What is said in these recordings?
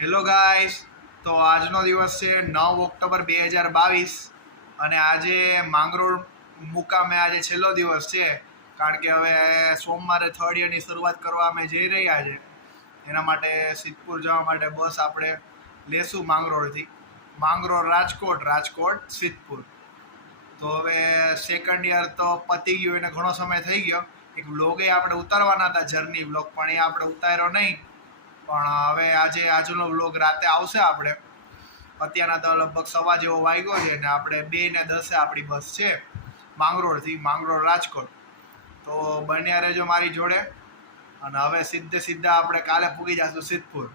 Hello guys, તો આજનો દિવસ છે 9 ઓક્ટોબર 2022 અને આજે માંગરોળ મુકામે આજે છેલ્લો દિવસ છે. કારણ કે હવે સોમવારે થર્ડ યરની શરૂઆત કરવા અમે જઈ રહ્યા છે. એના માટે સિદ્ધપુર જવા માટે બસ આપણે લેશું માંગરોળ રાજકોટ, રાજકોટ સિદ્ધપુર. તો હવે સેકન્ડ યર તો પતી ગયું, એને ઘણો સમય થઈ ગયો. એક વ્લોગે આપણે ઉતારવાના હતા, જર્ની વ્લોગ, પણ એ આપણે ઉતાર્યો નહીં. પણ હવે આજનો વ્લોગ રાતે આવશે. આપણે અત્યારના તો લગભગ 1:15 જેવો વાગ્યો છે ને આપણે 2:10 આપણી બસ છે માંગરોળ રાજકોટ. તો બન્યા રહેજો મારી જોડે. અને હવે સીધા આપણે કાલે પૂગી જશું સિદ્ધપુર.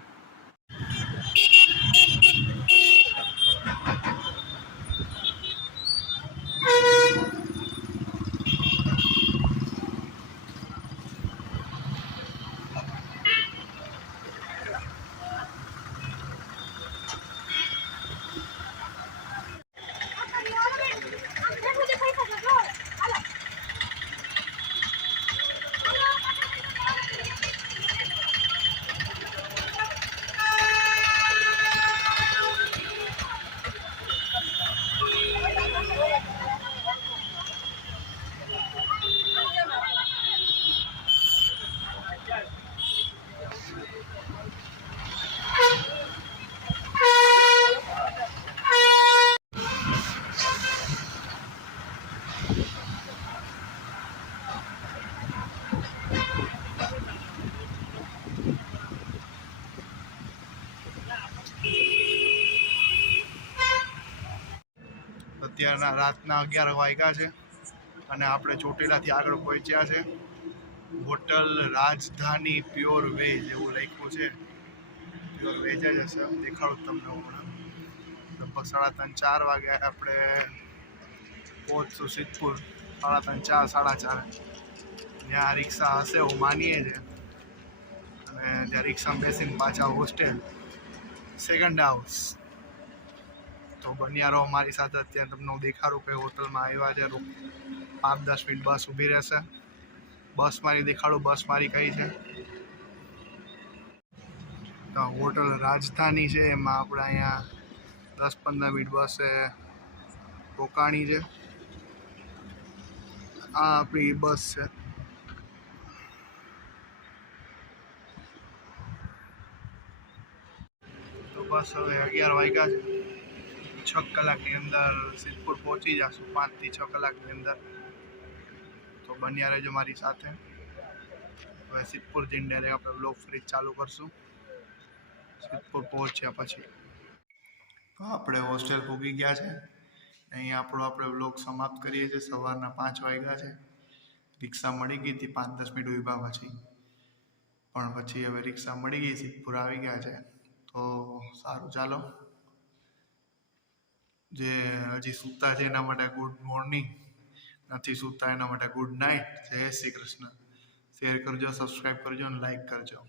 અત્યારના રાતના 11 વાગ્યા છે અને આપણે ચોટીલાથી આગળ પહોંચ્યા છે. હોટલ રાજધાની પ્યોર વેજ એવું લખ્યું છે. પ્યોર વેજ જ હશે, દેખાડું તમને હમણાં. લગભગ 3:30-4 વાગ્યા આપણે પહોંચશું સિદ્ધપુર. 3:30-4, 4:30. ત્યાં રિક્ષા હશે એવું માનીએ છે. અને ત્યાં રિક્ષામાં બેસીને પાછા હોસ્ટેલ સેકન્ડ હાઉસ. તો બન્યા રહો મારી સાથે. અત્યારે તમને હું દેખાડું કે હોટલમાં આવ્યા છે. 5-10 મિનિટ બસ ઊભી રહેશે. બસ મારી દેખાડું, બસ મારી કઈ છે. તો હોટલ રાજધાની છે, એમાં આપણે અહીંયા 10-15 મિનિટ બસે રોકાણી છે. આ આપણી બસ છે. તો બસ હવે 11 વાગ્યા છે. 6 કલાકની અંદર સિદ્ધપુર પહોંચી જશું, 5 થી 6 કલાકની અંદર. તો બન્યા રહેજો મારી સાથે. હવે સિદ્ધપુર જઈને ડાયરેક્ટ આપણે બ્લોગ ફરી ચાલુ કરશું સિદ્ધપુર પહોંચ્યા પછી. તો આપણે હોસ્ટેલ પૂગી ગયા છે. અહીંયા આપણે બ્લોગ સમાપ્ત કરીએ છીએ. સવારના 5 વાગ્યા છે. રિક્ષા મળી ગઈ હતી 5-10 મિનિટ ઊભા પછી, પણ પછી હવે રિક્ષા મળી ગઈ, સિદ્ધપુર આવી ગયા છે. તો સારું, ચાલો. જે હજી સૂતા છે એના માટે ગુડ મોર્નિંગ, નથી સૂતા એના માટે ગુડ નાઇટ. જય શ્રી કૃષ્ણ. શેર કરજો, સબસ્ક્રાઈબ કરજો અને લાઈક કરજો.